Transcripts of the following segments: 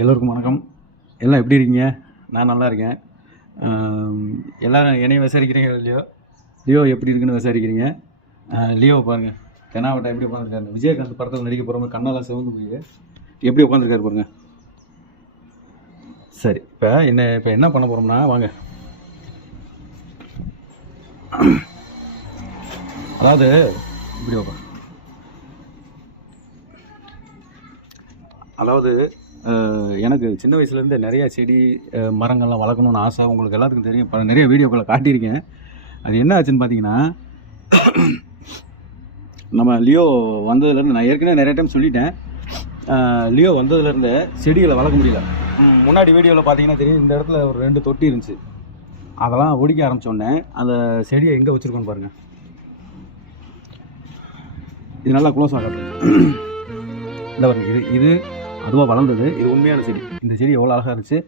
எல்லோருக்கும் வணக்கம். எல்லாம் எப்படி இருக்கீங்க? நான் நல்லா இருக்கேன். எல்லோரும் என்னையும் விசாரிக்கிறீங்க இல்லையோ? லியோ எப்படி இருக்குன்னு விசாரிக்கிறீங்க. லியோவை பாருங்கள், தெனாவட்டை எப்படி உட்காந்துருக்காரு. விஜயகாந்த் படத்தில் நடிக்க போகிற மாதிரி கண்ணெல்லாம் சிவந்து போய் எப்படி உட்காந்துருக்காரு பாருங்க. சரி, இப்போ என்ன பண்ண போகிறோம்னா, வாங்க. அதாவது இப்படி உட்காந்து, அதாவது எனக்கு சின்ன வயசுலேருந்து நிறையா செடி மரங்கள்லாம் வளர்க்கணுன்னு ஆசை. உங்களுக்கு எல்லாத்துக்கும் தெரியும், நிறைய வீடியோக்களை காட்டியிருக்கேன். அது என்ன ஆச்சுன்னு பார்த்தீங்கன்னா, நம்ம லியோ வந்ததுலேருந்து, நான் ஏற்கனவே நிறைய டைம் சொல்லிட்டேன், லியோ வந்ததுலேருந்து செடிகளை வளர்க்க முடியல. முன்னாடி வீடியோவில் பார்த்தீங்கன்னா தெரியும், இந்த இடத்துல ஒரு 2 தொட்டி இருந்துச்சு. அதெல்லாம் ஒடிக்க ஆரம்பித்தோடனே அந்த செடியை எங்கே வச்சுருக்கோன்னு பாருங்கள். இது நல்லா க்ளோஸ் ஆகாது. இந்த பாருங்க, இது அதுவாக வளர்ந்தது. இது உண்மையான செடி. இந்த செடி எவ்வளோ அழகாக இருந்துச்சு.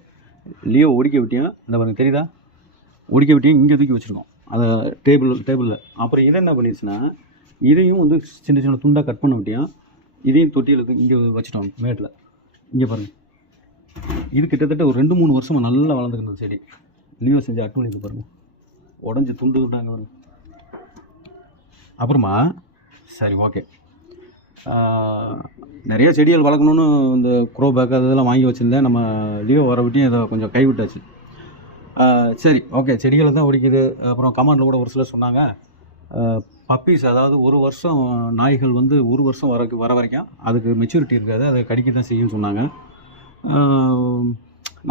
லியோ ஒடிக்க விட்டியும், இந்த பாருங்க தெரியுதா, ஒடிக்க விட்டியும் இங்கே தூக்கி வச்சுருக்கோம் அதை டேபிளில். அப்புறம் இதை என்ன பண்ணிடுச்சுன்னா, இதையும் வந்து சின்ன சின்ன துண்டாக கட் பண்ண விட்டியும், இதையும் தொட்டியில் இங்கே வச்சுட்டோம் மேட்டில். இங்கே பாருங்கள், இது கிட்டத்தட்ட ஒரு 2-3 வருஷமாக நல்லா வளர்ந்துருந்த செடி. லியோ செஞ்ச அட்டுவலிக்கு பாருங்கள், உடஞ்சி துண்டு துண்டாங்க பாருங்க. அப்புறமா சரி, ஓகே, நிறைய செடிகள் வளர்க்கணுன்னு இந்த க்ரோ பேக் அதெல்லாம் வாங்கி வச்சுருந்தேன். நம்ம லியோ வர விட்டியும் இதை கொஞ்சம் கைவிட்டாச்சு. சரி, ஓகே, செடிகளை தான் ஒடிக்குது. அப்புறம் கமாண்டில் கூட ஒரு சிலர் சொன்னாங்க, பப்பீஸ், அதாவது 1 வருஷம் நாய்கள் வந்து 1 வருஷம் வர வரைக்கும் அதுக்கு மெச்சூரிட்டி இருக்காது, அதை கடிக்க தான் செய்யும்னு சொன்னாங்க.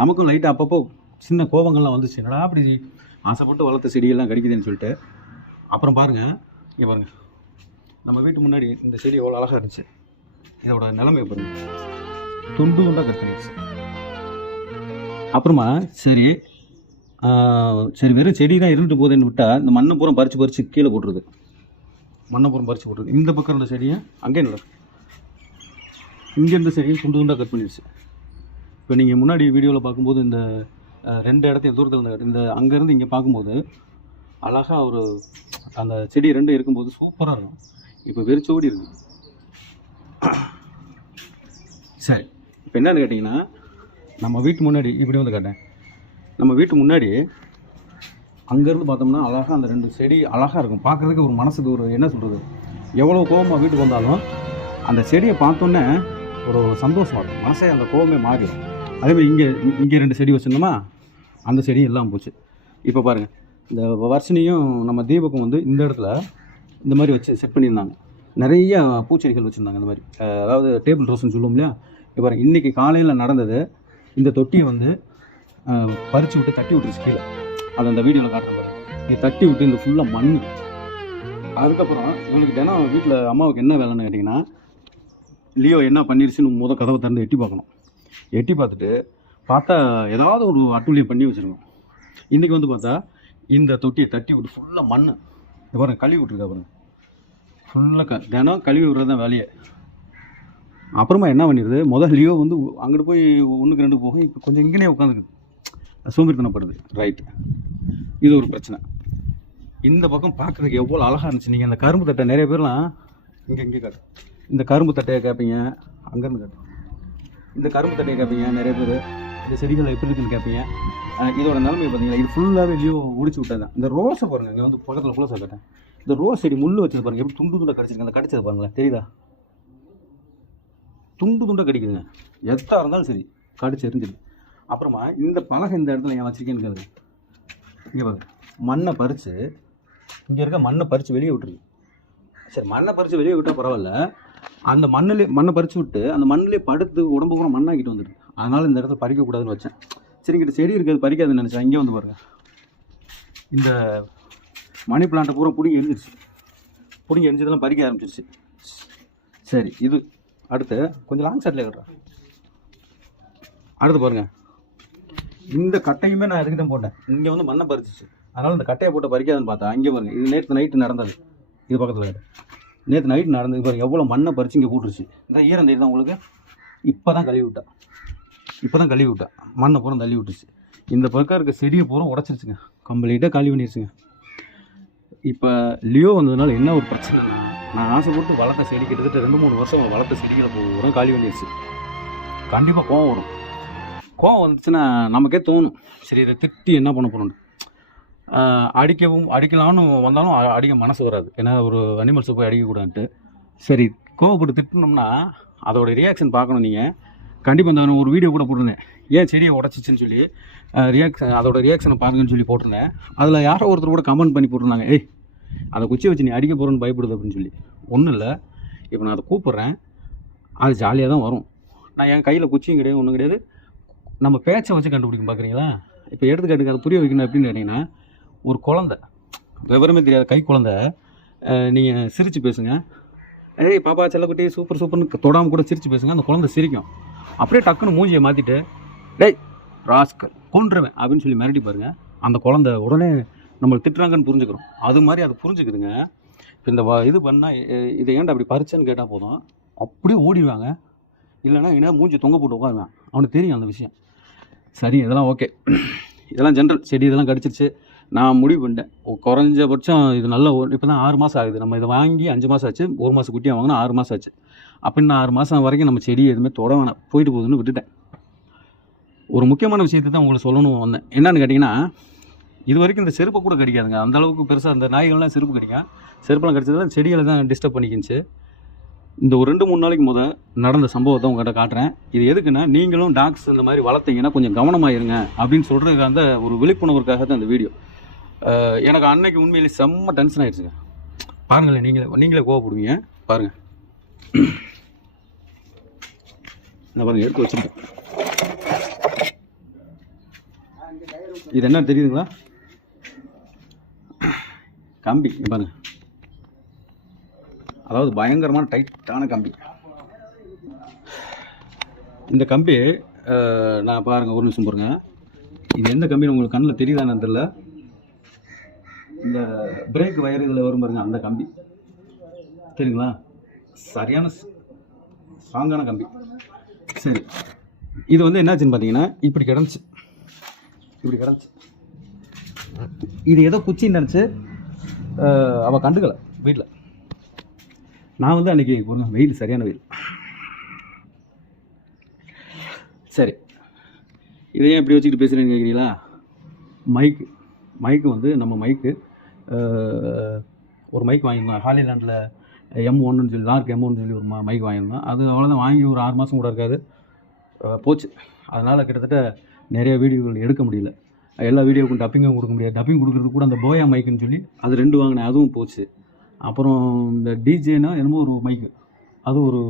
நமக்கும் லைட்டாக அப்பப்போ சின்ன கோபங்கள்லாம் வந்துச்சு, என்னடா அப்படி ஆசைப்பட்டு வளர்த்த செடியெல்லாம் கடிக்குதுன்னு சொல்லிட்டு. அப்புறம் பாருங்கள், இங்கே பாருங்கள், நம்ம வீட்டு முன்னாடி இந்த செடி எவ்வளோ அழகாக இருந்துச்சு. இதோட நிலைமை பாருங்கள், துண்டு துண்டாக கட் பண்ணிடுச்சு. அப்புறமா சரி வெறும் செடி தான் இருந்துட்டு போகுதுன்னு விட்டால், இந்த மண்ணை பூரம் பறித்து கீழே போட்டுருது. மண்ணை பூரம் பறித்து போட்டுருது. இந்த பக்கம் இருந்த செடியை அங்கேயே நடக்கும், இங்கே இருந்த செடியும் துண்டு துண்டாக கட் பண்ணிடுச்சு. இப்போ நீங்கள் முன்னாடி வீடியோவில் பார்க்கும்போது இந்த 2 இடத்தையும் தூரத்தில் இந்த அங்கேருந்து இங்கே பார்க்கும்போது அழகாக ஒரு அந்த செடி 2 இருக்கும்போது சூப்பராக இருக்கும். இப்போ வெறிச்சோடி இருக்குது. சரி, இப்போ என்னன்னு கேட்டிங்கன்னா, நம்ம வீட்டு முன்னாடி இப்படி வந்து காட்டேன். நம்ம வீட்டு முன்னாடி அங்கேருந்து பார்த்தோம்னா அழகாக அந்த 2 செடி அழகாக இருக்கும். பார்க்குறதுக்கு ஒரு மனசுக்கு ஒரு என்ன சொல்கிறது, எவ்வளோ கோபமாக வீட்டுக்கு வந்தாலும் அந்த செடியை பார்த்தோன்னே ஒரு சந்தோஷமாக இருக்கும். மனசே அந்த கோபமே மாறிடும். அதேமாதிரி இங்கே 2 செடி வச்சுருந்தோமா, அந்த செடி எல்லாம் போச்சு. இப்போ பாருங்கள், இந்த வர்ஷினியும் நம்ம தீபக்கும் வந்து இந்த இடத்துல இந்த மாதிரி வச்சு செட் பண்ணியிருந்தாங்க. நிறைய பூச்செடிகள் வச்சுருந்தாங்க இந்த மாதிரி, அதாவது டேபிள் ரோஸ்ன்னு சொல்லுவோம் இல்லையா. இப்போ இன்றைக்கி காலையில் நடந்தது, இந்த தொட்டியை வந்து பறித்து விட்டு தட்டி விட்டுருச்சு கீழே. அதை அந்த வீடியோவில் காட்டுற பாருங்க. இது தட்டி விட்டு இந்த ஃபுல்லாக மண். அதுக்கப்புறம் இவங்களுக்கு தினம் வீட்டில் அம்மாவுக்கு என்ன வேலைன்னு கேட்டிங்கன்னா, லியோ என்ன பண்ணிருச்சுன்னு கதவை திறந்து எட்டி பார்க்கணும். எட்டி பார்த்துட்டு பார்த்தா ஏதாவது ஒரு அட்டூழியம் பண்ணி வச்சுருக்கோம். இன்றைக்கி வந்து பார்த்தா இந்த தொட்டியை தட்டி விட்டு ஃபுல்லாக மண். இது பாருங்க, கழுவி விட்டுருக்கா பாருங்க, ஃபுல்லாக தினம் கழுவி விடுறது தான் வேலையை. அப்புறமா என்ன பண்ணிடுது, முதல் லியோ வந்து அங்கிட்டு போய் 1க்கு 2 போக இப்போ கொஞ்சம் இங்கேனே உட்காந்துக்குது, சோம்பேறித்தனப்படுது. ரைட்டு, இது ஒரு பிரச்சனை. இந்த பக்கம் பார்க்குறதுக்கு எவ்வளோ அழகாக இருந்துச்சு. நீங்கள் அந்த கரும்பு தட்டை நிறைய பேர்லாம் இங்கே காட்டு, இந்த கரும்பு தட்டையை கேட்பீங்க, அங்கேருந்து காட்டு, இந்த கரும்பு தட்டையை கேட்பீங்க நிறைய பேர். இந்த செடிகள் எப்படி இருக்குன்னு கேட்பீங்க. இதோட நிலைமை பார்த்தீங்கன்னா, இது ஃபுல்லாகவே லியோ ஒடிச்சு விட்டது. இந்த ரோஸை பாருங்கள், இங்கே வந்து பக்கத்தில் க்ளோஸாக கேட்டேன். இந்த ரோஸ் செடி முள் வச்சது பாருங்கள், எப்படி துண்டு துண்டாக கடிச்சிருக்கேன். அந்த கடிச்சது பாருங்களேன், தெரியுதா, துண்டு துண்டாக கடிக்குதுங்க. எதாக இருந்தாலும் சரி கடிச்சு எரிஞ்சிடுது. அப்புறமா இந்த பலகை இந்த இடத்துல ஏன் வச்சிருக்கேன்னு கேளுங்க. இங்கே பாருங்க, மண்ணை பறித்து, இங்கே இருக்க மண்ணை பறித்து வெளியே விட்டுருக்கு. சரி, மண்ணை பறித்து வெளியே விட்டால் பரவாயில்ல, அந்த மண்ணை பறித்து விட்டு அந்த மண்ணிலே படுத்து உடம்பு கூட மண்ணாக்கிட்டு வந்துருக்கு. அதனால் இந்த இடத்துல பறிக்கக்கூடாதுன்னு வச்சேன். சரிங்கிட்ட செடி இருக்கிறது பறிக்காதுன்னு நினச்சேன். இங்கே வந்து பாருங்கள், இந்த மணி பிளான்ட்டை பூரா பிடிங்கி எரிஞ்சதெல்லாம் பறிக்க ஆரம்பிச்சிருச்சு. சரி, இது அடுத்து கொஞ்சம் லாங் சைட்லேயே விடுறேன். அடுத்து பாருங்கள், இந்த கட்டையுமே நான் எதுக்கு தான் போட்டேன், இங்கே வந்து மண்ணை பறிச்சிச்சு. அதனால் இந்த கட்டையை போட்டு பறிக்காதுன்னு பார்த்தா அங்கே பாருங்கள், இது நேற்று நைட்டு நடந்தது. இது பக்கத்தில் நேற்று நைட்டு நடந்தது பாருங்கள், எவ்வளோ மண்ணை பறித்து இங்கே போட்டுருச்சு. இந்த ஈரம் தெரியுது தான் உங்களுக்கு. இப்போ தான் கழுவி விட்டா மண்ணை பூரா தள்ளி விட்டுருச்சு. இந்த பக்கம் இருக்க செடியை பூரா உடச்சிருச்சுங்க, கம்ப்ளீட்டாக காலி பண்ணிடுச்சுங்க. இப்போ லியோ வந்ததுனால என்ன ஒரு பிரச்சனைனா, நான் ஆசைப்பட்டு வளர்த்த செடி கிட்டத்தட்ட 2-3 வருஷம் வளர்த்த செடிகளை பூரா காலி பண்ணிடுச்சு. கண்டிப்பாக கோவம் வரும். கோவம் வந்துச்சுன்னா நமக்கே தோணும், சரி இதை திட்டி என்ன பண்ண போகணும். அடிக்கலான்னு வந்தாலும் அடிக்க மனசு வராது, ஏன்னா ஒரு அனிமல்ஸை போய் அடிக்கக்கூடாதுன்ட்டு. சரி கோவப்பட்டு திட்டினோம்னா அதோட ரியாக்ஷன் பார்க்கணும். நீங்கள் கண்டிப்பாக அந்த ஒரு வீடியோ கூட போட்டிருந்தேன், ஏன் செடியை உடச்சிச்சின்னு சொல்லி அதோட ரியாக்ஷனை பாருங்கன்னு சொல்லி போட்டிருந்தேன். அதில் யாரோ ஒருத்தர் கூட கமெண்ட் பண்ணி போட்டிருந்தாங்க, ஏய் அதை குச்சி வச்சு நீ அடிக்க போகிறேன்னு பயப்படுது அப்படின்னு சொல்லி. ஒன்றும் இல்லை, இப்போ நான் அதை கூப்பிட்றேன், அது ஜாலியாக தான் வரும். நான் என் கையில் குச்சியும் கிடையாது, ஒன்றும் கிடையாது. நம்ம பேச்சை வச்சு கண்டுபிடிக்கும் பார்க்குறீங்களா. இப்போ எடுத்துக்காட்டுக்கு அதை புரிய வைக்கணும் எப்படின்னு கேட்டிங்கன்னா, ஒரு குழந்தை விவரமே தெரியாத கை குழந்தை நீங்கள் சிரித்து பேசுங்க, ஏய் பாப்பா செல்லக்குட்டி சூப்பர் சூப்பர்னு தொடாமல் கூட சிரித்து பேசுங்க, அந்த குழந்தை சிரிக்கும். அப்படியே டக்குன்னு மூஞ்சியை மாற்றிட்டு டேய் ராஸ்கர் கொன்றுவேன் அப்படின்னு சொல்லி மிரட்டி பாருங்கள், அந்த குழந்தை உடனே நம்ம திட்டுறாங்கன்னு புரிஞ்சுக்கிறோம். அது மாதிரி அதை புரிஞ்சுக்குதுங்க. இப்போ இந்த இது பண்ணால் இதை ஏன்டா அப்படி பறிச்சேன்னு கேட்டால் போதும், அப்படியே ஓடிடுவாங்க. இல்லைனா என்ன மூஞ்சி தொங்க போட்டு உட்காருவேன், அவனுக்கு தெரியும் அந்த விஷயம். சரி இதெல்லாம் ஓகே, இதெல்லாம் ஜென்ரல். செடி இதெல்லாம் கடிச்சிருச்சு, நான் முடிவு பண்ணிட்டேன் குறைஞ்சபட்சம் இது நல்ல இப்போ தான் 6 மாதம் ஆகுது. நம்ம இதை வாங்கி 5 மாதம் ஆச்சு, 1 மாதம் குட்டியாக வாங்கினா 6 மாதம் ஆச்சு. அப்படின்னு 6 மாதம் வரைக்கும் நம்ம செடி எதுவுமே தொட வேணாம், போயிட்டு போகுதுன்னு விட்டுட்டேன். ஒரு முக்கியமான விஷயத்தை தான் உங்களுக்கு சொல்லணும் வந்தேன். என்னன்னு கேட்டிங்கன்னா, இது வரைக்கும் இந்த செருப்பை கூட கடிக்காதுங்க, அந்தளவுக்கு பெருசாக அந்த நாய்கள்லாம் செருப்பு கடிக்கும். செருப்பெல்லாம் கடிச்சதுலாம் செடிகளை தான் டிஸ்டர்ப் பண்ணிக்கிச்சு. இந்த ஒரு 2-3 நாளைக்கு நடந்த சம்பவத்தை உங்கள்கிட்ட காட்டுறேன். இது எதுக்குன்னா, நீங்களும் டாக்ஸ் இந்த மாதிரி வளர்த்தீங்கன்னா கொஞ்சம் கவனமாயிருங்க அப்படின்னு சொல்கிறதுக்கு அந்த ஒரு விழிப்புணர்வுக்காக தான் இந்த வீடியோ. எனக்கு அன்னைக்கு உண்மையிலே செம்ம டென்ஷன் ஆகிடுச்சுங்க. பாருங்களேன், நீங்களே கோவப்படுவீங்க. பாருங்கள், நான் பாருங்கள் எடுத்து வச்சுருக்கேன். இது என்ன தெரியுதுங்களா, கம்பி பாருங்க, அதாவது பயங்கரமான டைட்டான கம்பி. இந்த கம்பி நான் பாருங்கள், ஒரு நிமிஷம் பாருங்கள், இது எந்த கம்பின்னு உங்களுக்கு கண்ணில் தெரியுதான்னு தெரியல. இந்த பிரேக் வயர் இதில் வரும் பாருங்க, அந்த கம்பி தெரியுங்களா, சரியான ஸ்ட்ராங்கான கம்பி. சரி, இது வந்து என்னாச்சுன்னு பார்த்தீங்கன்னா, இப்படி கிடந்துச்சு. இது ஏதோ குச்சின்னு நினச்சி அவள் கண்டுக்கலை வீட்டில். நான் வந்து அன்றைக்கி போங்க, வெயில் சரியான வெயில். சரி, இதை ஏன் இப்படி வச்சுக்கிட்டு பேசுகிறேன்னு கேட்குறீங்களா. மைக்கு வந்து நம்ம ஒரு மைக் வாங்கியிருந்தோம் ஹாலிலேண்டில், M1ன்னு சொல்லி, லார்க் M1ன்னு சொல்லி ஒரு மைக் வாங்கியிருந்தோம். அது அவ்வளோதான், வாங்கி ஒரு 6 மாதம் கூட இருக்காது, போச்சு. அதனால் கிட்டத்தட்ட நிறைய வீடியோகள் எடுக்க முடியல, எல்லா வீடியோவுக்கும் டப்பிங்கும் கொடுக்க முடியாது. டப்பிங் கொடுக்குறது கூட அந்த போயா மைக்குன்னு சொல்லி அது 2 வாங்கினேன், அதுவும் போச்சு. அப்புறம் இந்த டிஜேனா என்னமோ ஒரு மைக்கு, அது ஒரு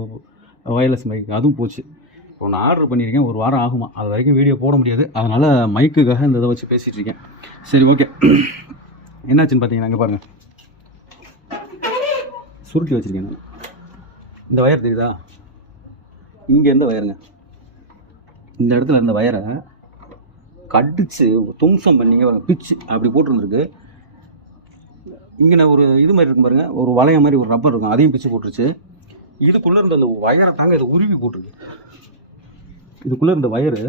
வயர்லெஸ் மைக்கு, அதுவும் போச்சு. இப்போ நான் ஆர்டர் பண்ணியிருக்கேன், 1 வாரம் ஆகுமா, அது வரைக்கும் வீடியோ போட முடியாது. அதனால் மைக்குக்காக இந்த இதை வச்சு பேசிகிட்டு இருக்கேன். சரி ஓகே, என்னாச்சுன்னு பார்த்தீங்கன்னா, அங்கே பாருங்கள், சுருட்டி வச்சுருக்கேன். இந்த வயர் தெரியுதா, இங்கே இருந்த வயருங்க, இந்த இடத்துல இருந்த வயரை கடிச்சு தும்சம் பண்ணிங்க பிச்சு அப்படி போட்டுருந்துருக்கு. இங்கே நான் ஒரு இது மாதிரி இருக்கும் பாருங்கள், ஒரு வளைய மாதிரி ஒரு ரப்பர் இருக்கும், அதையும் பிச்சு போட்டுருச்சு. இதுக்குள்ளே இருந்த அந்த வயரை தாங்க இதை உருவி போட்டுருக்கு. இதுக்குள்ளே இருந்த வயரு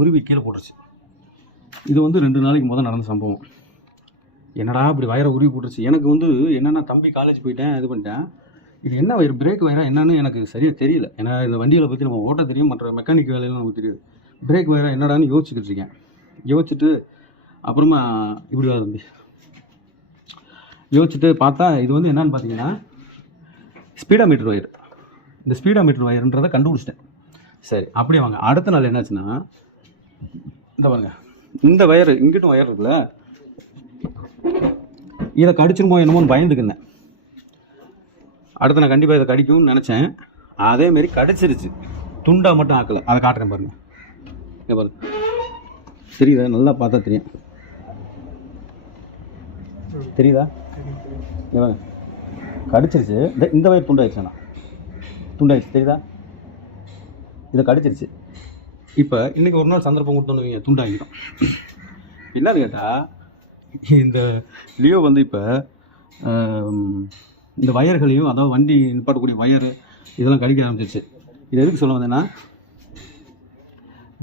உருவி கீழே போட்டுருச்சு. இது வந்து 2 நாளைக்கு நடந்த சம்பவம். என்னடா இப்படி வயரை உருவி போட்டுருச்சு. எனக்கு வந்து என்னென்னா, தம்பி காலேஜ் போயிட்டேன், இது பண்ணிட்டேன். இது என்ன வயர், பிரேக் வயரா என்னன்னு எனக்கு சரியாக தெரியல. ஏன்னா இந்த வண்டிகளை பற்றி நம்ம ஓட்ட தெரியும், மற்ற மெக்கானிக் வேலையெல்லாம் நமக்கு தெரியுது. பிரேக் வயரா என்னடான்னு யோசிச்சுக்கிட்டு இருக்கேன். யோசிச்சுட்டு அப்புறமா இப்படி தம்பி யோசிச்சுட்டு பார்த்தா, இது வந்து என்னன்னு பார்த்தீங்கன்னா ஸ்பீடா மீட்டர் வயர். இந்த ஸ்பீடா மீட்டர் வயர்ன்றதை கண்டுபிடிச்சிட்டேன். சரி அப்படியே வாங்க, அடுத்த நாள் என்னாச்சுன்னா, இந்த பாருங்க, இந்த வயர் இங்கிட்டும் வயர் இருக்குல்ல, இதை கடிச்சிருமோ என்னமோன்னு பயந்துக்குந்தேன். அடுத்து நான் கண்டிப்பாக இதை கடிக்கும்னு நினச்சேன், அதேமாரி கடிச்சிருச்சு. துண்டாக மட்டும் ஆக்கலை, அதை காட்டுறேன் பாருங்கள். இங்கே பாருங்க, தெரியுதா, நல்லா பார்த்தா தெரியும், தெரியுதா, கடிச்சிருச்சு. இந்த வயர் துண்டாயிடுச்சு தெரியுதா, இதை கடிச்சிருச்சு. இப்போ இன்றைக்கி ஒரு நாள் சந்தர்ப்பம் கொடுத்தோன்னு துண்டாகிட்டோம். என்னன்னு கேட்டால், இந்த லியோ வந்து இப்போ இந்த வயர்களையும், அதாவது வண்டி நிப்பாட்டக்கூடிய வயரு இதெல்லாம் கடிக்க ஆரம்பிச்சிருச்சு. இது எதுக்கு சொல்ல வந்தேன்னா,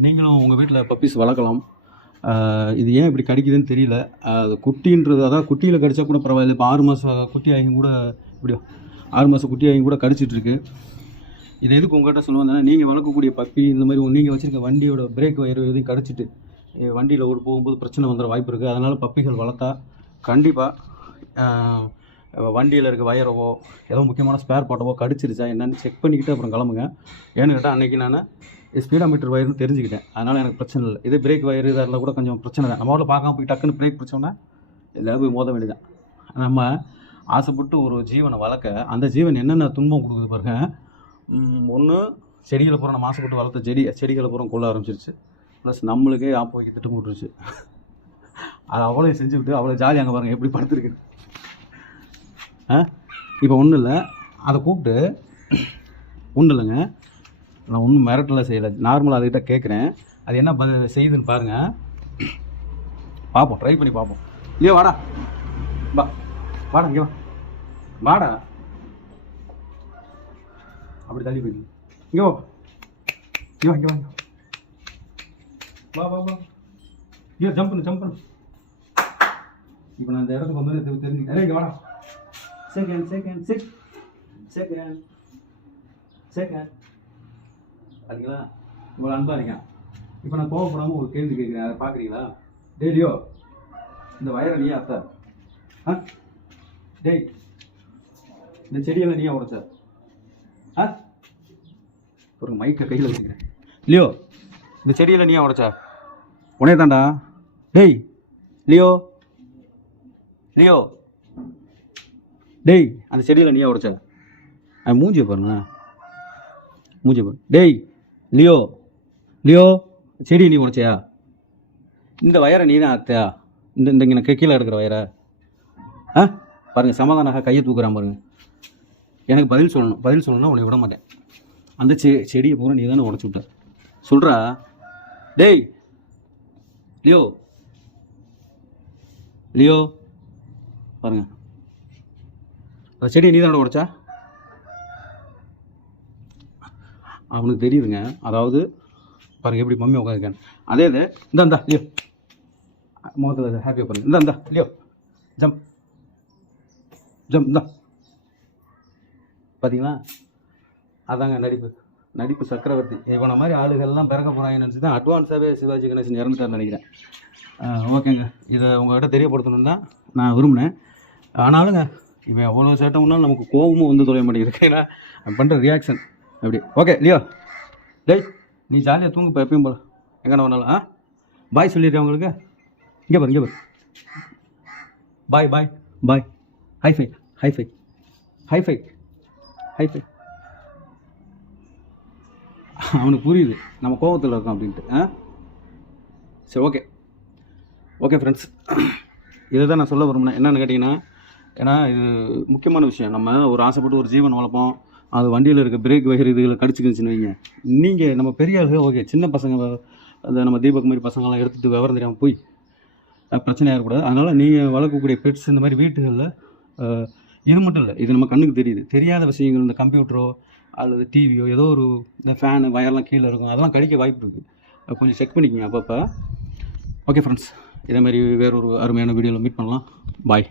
நீங்களும் உங்கள் வீட்டில் பப்பீஸ் வளர்க்கலாம். இது ஏன் இப்படி கடிக்குதுன்னு தெரியல. அது குட்டின்றது, அதாவது குட்டியில் கடித்தா கூட பரவாயில்ல. இப்போ 6 மாதம் குட்டி ஆகியும் கூட, இப்படி 6 மாதம் குட்டி ஆகியும் கூட கடிச்சிட்ருக்கு. இது எதுக்கு உங்கள்கிட்ட சொல்லுவாங்கன்னா, நீங்கள் வளர்க்கக்கூடிய பப்பி இந்த மாதிரி நீங்கள் வச்சுருக்க வண்டியோட பிரேக் வயர் எதையும் கடிச்சிட்டு வண்டியில் ஓடி போகும்போது பிரச்சனை வந்துட வாய்ப்பு இருக்குது. அதனால் பப்பிகள் வளர்த்தா கண்டிப்பாக வண்டியில் இருக்க வயரவோ ஏதோ முக்கியமான ஸ்பேர் பார்ட்டவோ கடிச்சிருச்சா என்னன்னு செக் பண்ணிக்கிட்டு அப்புறம் கிளம்புங்க. ஏன்னு கேட்டால் அன்றைக்கி நான் ஸ்பீடாமீட்டர் வயர்னு தெரிஞ்சுக்கிட்டேன். அதனால் எனக்கு பிரச்சனை இல்லை. இதே பிரேக் வயர் இதாக இருந்தால் கூட கொஞ்சம் பிரச்சனை தான். நம்ம ஊரில் பார்க்காம போய் டக்குன்னு பிரேக் பிடிச்சோன்னா எல்லாம் போய் மோத வேண்டியதான். நம்ம ஆசைப்பட்டு ஒரு ஜீவனை வளர்க்க அந்த ஜீவன் என்னென்ன துன்பம் கொடுக்குது பாருங்க. ஒன்று செடிகளை பூரா நம்ம ஆசைப்பட்டு வளர்த்த செடிகளை பூரா கொள்ள ஆரம்பிச்சிருச்சு. ப்ளஸ் நம்மளுக்கே ஆப்போக்கி திட்டம் போட்டுருச்சு. அது அவ்வளோ செஞ்சுக்கிட்டு அவ்வளோ ஜாலி அங்கே பாருங்கள் எப்படி படுத்துருக்கு. இப்போ ஒன்றும் இல்லை, அதை கூப்பிட்டு ஒன்றும் இல்லைங்க, நான் ஒன்றும் மிரட்டலாம் செய்யலை, நார்மலாக அதுக்கிட்ட கேட்குறேன். அது என்ன செய்யுதுன்னு பாருங்கள், பார்ப்போம், ட்ரை பண்ணி பார்ப்போம். இல்லையோ வாடா, வாடா இங்கே வாடா, அப்படி தள்ளி போயிடு, இங்கே இங்கே வா, ஐயோ ஜம்ப் பண்ணு. இப்போ நான் இந்த இடத்துக்கு வந்து தெரிஞ்சுக்கிறேன். இங்கே வாடா, செகண்ட் அதுங்களா இவ்வளோ அன்பாக இருக்கேன். இப்போ நான் கோவப்படாமல் ஒரு கேள்வி கேட்குறேன், அதை பார்க்குறீங்களா? டெய்லியோ இந்த வயரை நீயா அத்தை? டேய் இந்த செடியெல்லாம் நீயா உடைச்ச? ஒரு மைக்கை கையில் வச்சுக்கிறேன். இல்லையோ இந்த செடியெல்லாம் நீயா உடைச்சா? உடனே தாண்டா. டேய் லியோ டேய் அந்த செடியில் நீயா உடைச்ச? மூஞ்சியை பாருங்களேன், மூஞ்சியை பாரு. டேய் லியோ செடி நீ உடைச்சியா? இந்த வயரை நீ தான் அத்தையா? இந்த இங்கே கீழே இருக்கிற வயரை பாருங்கள், சமாதானாக கையை தூக்குறான் பாருங்கள். எனக்கு பதில் சொல்லணும்னா உன்னை விட மாட்டேன். அந்த செடியை பூரா நீ தானே உடச்சி விட்ட சொல்கிறா? டேய் லியோ பாருங்க, அந்த செடியை நீ தானே உடைச்சா? அவனுக்கு தெரியுதுங்க. அதாவது பாருங்கள் எப்படி மம்மி உட்காந்துருக்கேன். அதே இது இந்தா லியோ முகத்தில் ஹாப்பியாக பாருங்க. இந்தா லியோ ஜம்ப் இந்தா பார்த்தீங்களா? அதாங்க நடிப்பு சக்கரவர்த்தி. இவனை மாதிரி ஆளுகள்லாம் பிறக்க போகிறாங்கன்னு நினச்சி தான் அட்வான்ஸாகவே சிவாஜி கணேசன் இறந்துட்டார்னு நினைக்கிறேன். ஓகேங்க, இதை உங்கள்கிட்ட தெரியப்படுத்தணுன்னு தான் நான் விரும்பினேன். ஆனாலுங்க இவன் எவ்வளோ சேட்டம் முன்னாலும் நமக்கு கோபமும் வந்து தொலைய மாட்டேங்குது. ஏன்னா பண்ணுற ரியாக்ஷன் அப்படி. ஓகே லியோ, டேய் நீ ஜாலியாக தூங்கு இப்போ எப்பயும் போல எங்கே வேணாலும். பாய் சொல்லிடுறேன் உங்களுக்கு. இங்கே பாரு பாய் ஹைஃபை. அவனுக்கு புரியுது நம்ம கோபத்தில் இருக்கோம் அப்படின்ட்டு. சரி ஓகே ஃப்ரெண்ட்ஸ், இதை தான் நான் சொல்ல விரும்பினேன். என்னென்னு கேட்டிங்கன்னா, ஏன்னா இது முக்கியமான விஷயம். நம்ம ஒரு ஆசைப்பட்டு ஒரு ஜீவன் வளர்ப்போம், அது வண்டியில் இருக்க பிரேக் வயர் இதுகளை கடிச்சிக்கிச்சுன்னு வைங்க. நீங்கள் நம்ம பெரிய ஆளுங்க ஓகே, சின்ன பசங்க அந்த நம்ம தீபக் மாதிரி பசங்களாம் எடுத்துகிட்டு விவரம் தெரியாமல் போய் பிரச்சனையாக இருக்கக்கூடாது. அதனால் நீங்கள் வளர்க்கக்கூடிய பெட்ஸ் இந்த மாதிரி வீட்டுகளில் இது மட்டும் இல்லை, இது நம்ம கண்ணுக்கு தெரியுது, தெரியாத விஷயங்கள் இந்த கம்ப்யூட்டரோ அல்லது டிவியோ ஏதோ ஒரு இந்த ஃபேனு வயர்லாம் கீழே இருக்கும், அதெல்லாம் கடிக்க வாய்ப்பு இருக்குது. கொஞ்சம் செக் பண்ணிக்கோங்க அப்பப்போ. ஓகே ஃப்ரெண்ட்ஸ், இதேமாதிரி வேறொரு அருமையான வீடியோவில் மீட் பண்ணலாம். பாய்.